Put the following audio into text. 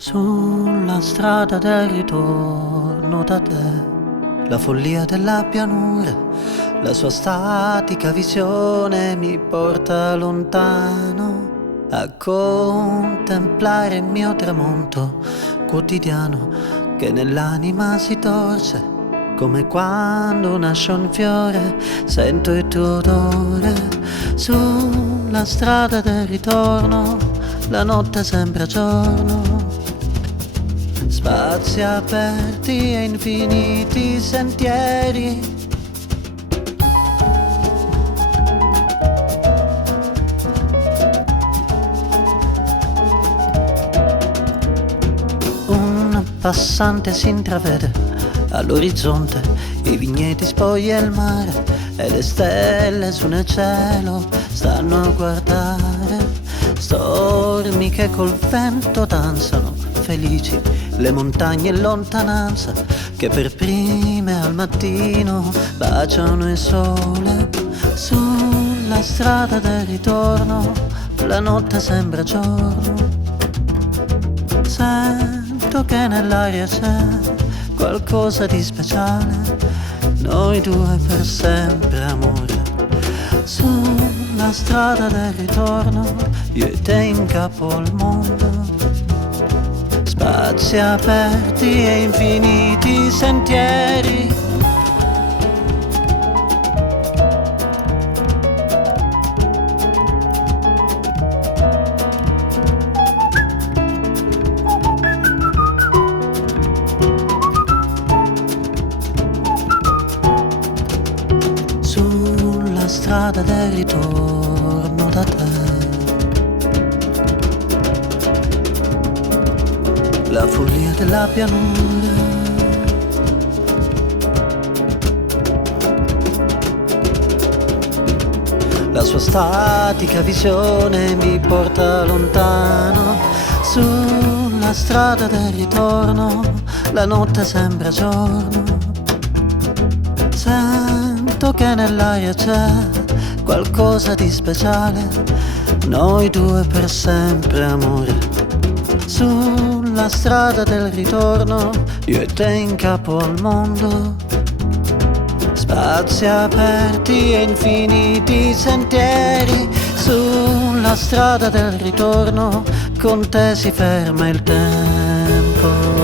Sulla strada del ritorno da te, la follia della pianura, la sua statica visione mi porta lontano a contemplare il mio tramonto quotidiano che nell'anima si torce, come quando nasce un fiore, sento il tuo odore. Sulla strada del ritorno, la notte sembra giorno, spazi aperti e infiniti sentieri. Un passante si intravede all'orizzonte, i vigneti spoglia il mare e le stelle su nel cielo stanno a guardare. Stormi che col vento danzano, felici le montagne in lontananza che per prime al mattino baciano il sole. Sulla strada del ritorno la notte sembra giorno, sento che nell'aria c'è qualcosa di speciale, noi due per sempre amore. Sulla strada del ritorno, io e te in capo al mondo, spazi aperti e infiniti sentieri. Sulla strada del ritorno da te, la follia della pianura, la sua statica visione mi porta lontano. Sulla strada del ritorno la notte sembra giorno, sento che nell'aria c'è qualcosa di speciale, noi due per sempre amore. Sulla strada del ritorno, io e te in capo al mondo, spazi aperti e infiniti sentieri. Sulla strada del ritorno, con te si ferma il tempo.